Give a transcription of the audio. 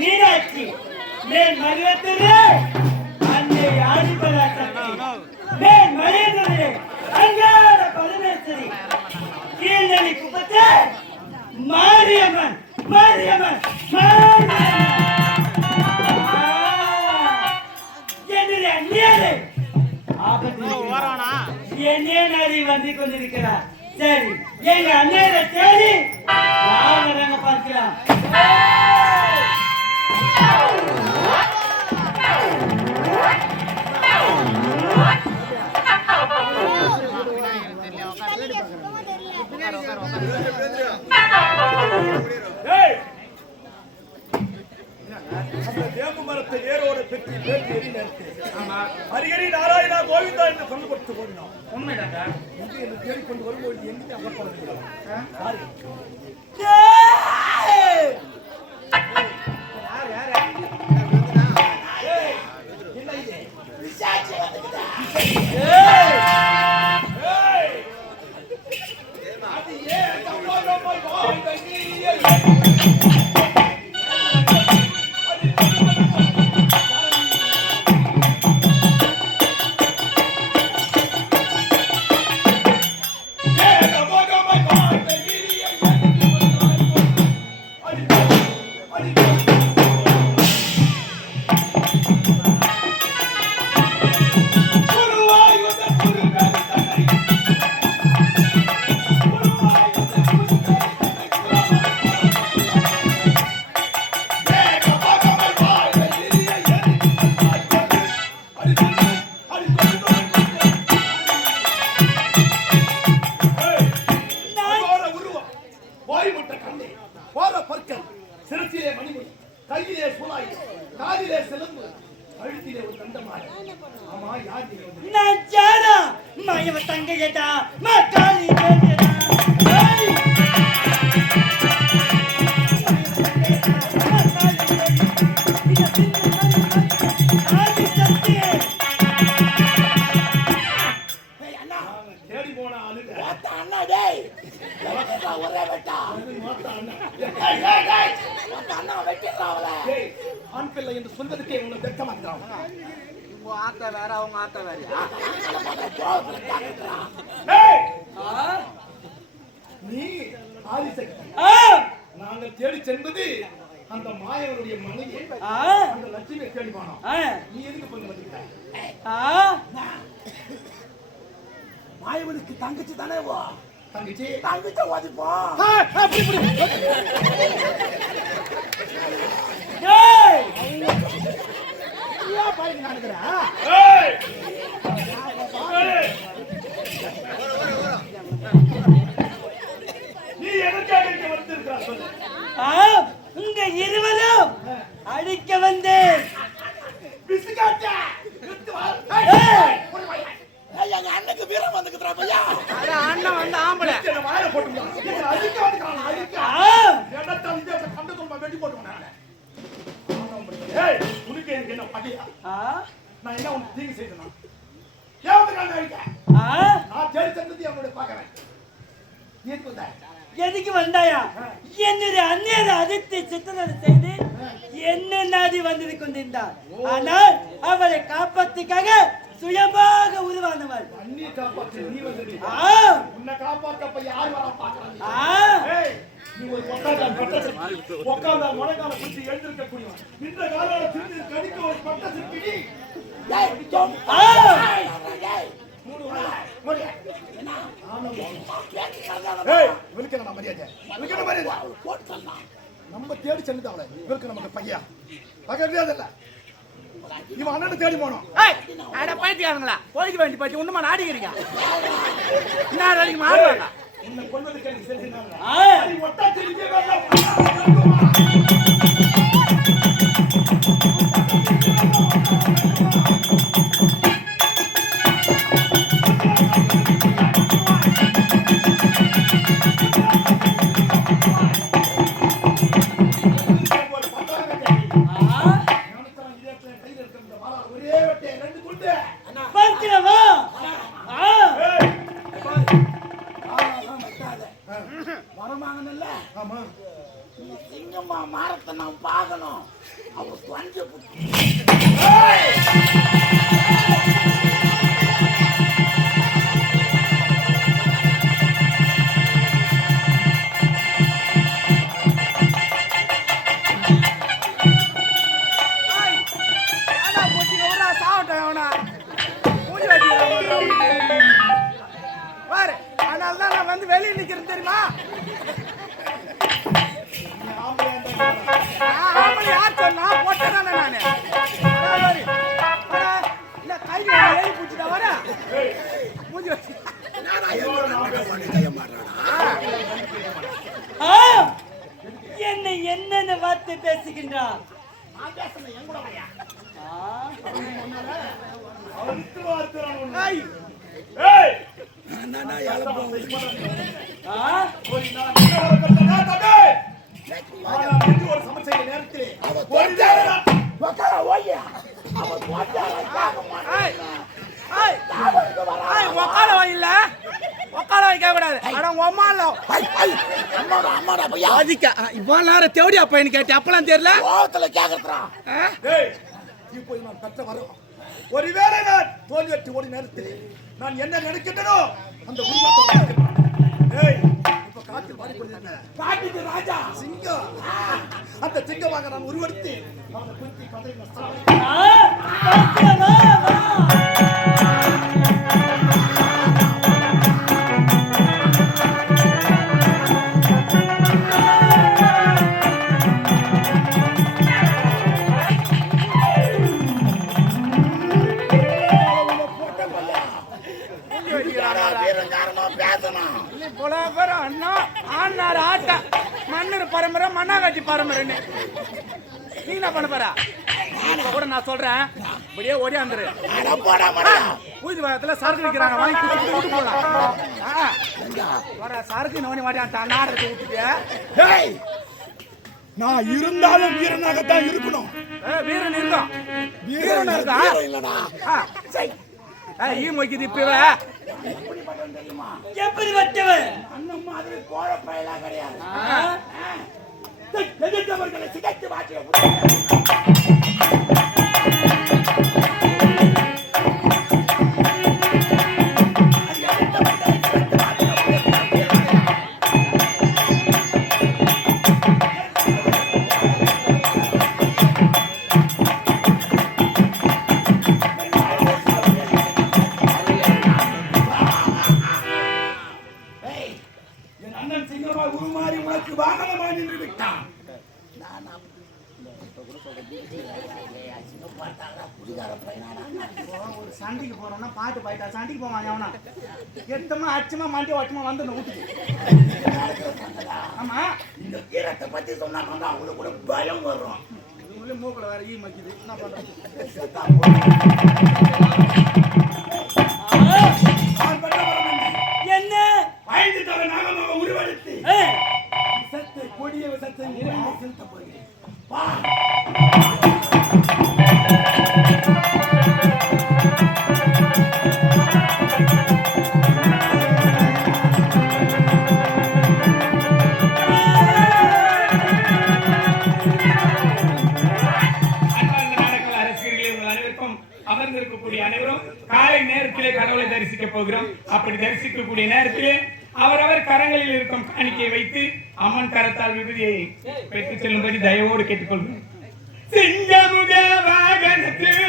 மீனாட்சி. மேல் மருவத்திலே அன்னை ஆதிபரா மேல் மலையத்திலே அங்கார பரமேஸ்வரி. கீழ்நெறி குப்பத்தே மாரியம்மன் மாரியம்மன் என்னுடைய அந்நியரே. என்னே நரி வந்து கொண்டிருக்கிறார். சரி எங்க அண்ணனை தேடி நாங்க பார்க்கலாம். அந்த வேம்பு மரத்தை ஏரோட பெற்று பேட்டி எறி நிறுத்து. ஹரிஹரி நாராயணா கோவிந்தா என்று சொல்லு கொடுத்து போடினோம் உண்மைதாங்க என்று என்னை தேடிக் கொண்டு வரும்போது எங்கே அகப்படுகிறார் வாய்முட்ட கண்ணே. போற பற்கள். சிறுத்திலே மணிமுடி கையிலே சுழாய் காதிலே சிலம்பு கழுத்திலே ஒரு தண்டமாய் ஆமா யார் நீங்க நான் ஜானா. மயவ தங்கையடா மக்காளி சொல்வதற்கே உங்களை வெட்கமாக்குறான் உங்க ஆத்தா வேற அவங்க ஆத்தா வேறயா? நீ ஆதிசக்தி நாங்கள் தேடி சென்பது அந்த மாயவனுடைய மனைவி. அந்த லட்சுமியை தேடி போனோம். நீ எதுக்கு பண்ண ஆ? மாயவனுக்கு தங்கச்சி தானே வா தங்கச்சி? தங்கச்சி ஓதிப்போம் ஏய் ஏய்! ஏய்! நீ எதற்காக இங்க வந்திருக்கிறாய் சொல்லு ஆ உங்க இருவரும் அடிக்க வந்தேன் அண்ணனுக்கு வீரம் வந்துக்குதுடா பையா அதான் அண்ணன் வந்து ஆம்பளை வாயில? என்ன அடிக்க வந்துக்கிறானா? அடிக்க. கண்டு வெட்டி. ஏய், எனக்கு என்ன பகையா? நான் என்ன உனக்கு தீங்கு செய்தேனா? ஏன் வந்து நான் அடிக்க? ஆ நான் தேடி சென்றது என்னுடைய பார்க்கிறேன். நீ எதுக்கு வந்த? எதுக்கு வந்தாயா என்னுடைய அந்நியரை அதிர்த்தி சித்தனை செய்து என்ன நாடி வந்து கொண்டிருந்தார் ஆனால் அவளை காப்பாத்துக்காக சுயமாக உருவானவள் அண்ணியை காப்பாற்று, நீ உன்னை காப்பாத்த போய் யார் வரா பார்க்கறாங்க? நீ ஒரு பொட்டாச்சான் பொட்டாச்சி. உட்கார்ந்தால் காலால கடிக்க ஒரு தந்தான். நம்ம தேடி சென்றது அவளை இவருக்கு நமக்கு பையா. பக்கத்துலயே இல்ல? இவன் அண்ணனை தேடி போனோம். அட பைத்தியாருங்களா கோழிக்கு வேண்டி பத்தி ஒண்ணுமா நாடிக்கிறீங்க? என்ன வேலைக்கு மாறுவாங்க உன்னை கொல்வதற்கு எனக்கு நீ ஒட்டா திரும்பி வரமாங்கல்ல ஆமா. நீ சிங்கமா மாறத்தை நான் பார்க்கணும். அவர் பஞ்ச நான் பேசுறேன் என் கூட வாயா ஒரு சமச்சை நேரத்தில் ஒரு ஓய்யா அவர் கேட்க ஏய், மாட்டேன் ஏய், ஏய், உக்கார வை இல்ல. உக்கார வைக்க கூடாது அட உங்க அம்மா இல்ல. அம்மாடா அம்மாடா பையா. அதிக்க இவ்வளவு நேரம் தேவடியா பையன் கேட்டு? அப்பெல்லாம் தெரியல? கோவத்துல கேக்குறா இப்போ நான் பெற்ற வரம் ஒருவேளை நான் தோல்வியற்று ஓடி நேரத்தில் நான் என்ன நினைக்கின்றனோ அந்த இப்ப காட்டில் பாடிக்கொண்டிருந்த காட்டுக்கு ராஜா சிங்கம். அந்த சிங்கமாக நான் உருவெடுத்து அவனை குறித்து கதை மன்னர் பரம்பரை மண்ணாகாட்சி பரம்பரைன்னு. நீ என்ன பண்ண போற? கூட நான் சொல்றேன். இப்படியே ஓடியாந்துரு ஊதி வாரத்துல சரக்கு விற்கிறாங்க வாங்கி குடிச்சிட்டு விட்டு போலாம் வர சரக்கு நோனி வாடியான் நாடகத்தை விட்டுட்டு நான் இருந்தாலும் வீரனாகத்தான் இருக்கணும். வீரன் இருக்கும் வீரன் இருக்கா? இல்லடா. ஆ, சை. ஏ, ஈ மொய்க்குது இப்பவே எப்படிப்பட்டவன் தெரியுமா? எப்படி வட்டவன் அண்ணன் மாதிரி கோழப்பயலா கிடையாது? எதிர்த்தவர்களை சண்டைக்கு போறோம்னா பாட்டு பாயிட்டா சண்டைக்கு போவான் எவனா எத்தமா அச்சமா மாட்டி வட்டமா வந்து வீட்டுக்கு. ஆமா? இந்த கீரத்தை பத்தி சொன்னா வந்து அவங்களுக்கு கூட பயம் வரும். இவங்களே மூக்குல வேற ஈ மக்கிது. என்ன பண்றது? தரிசிக்க போகிறோம். அப்படி தரிசிக்கக்கூடிய நேரத்தில் அவரவர் கரங்களில் இருக்கும் காணிக்கையை வைத்து அம்மன் கரத்தால் விபதியை பெற்றுச் செல்லும்படி தயவோடு கேட்டுக்கொள்கிறேன். சிங்கமுக வாகனத்தில்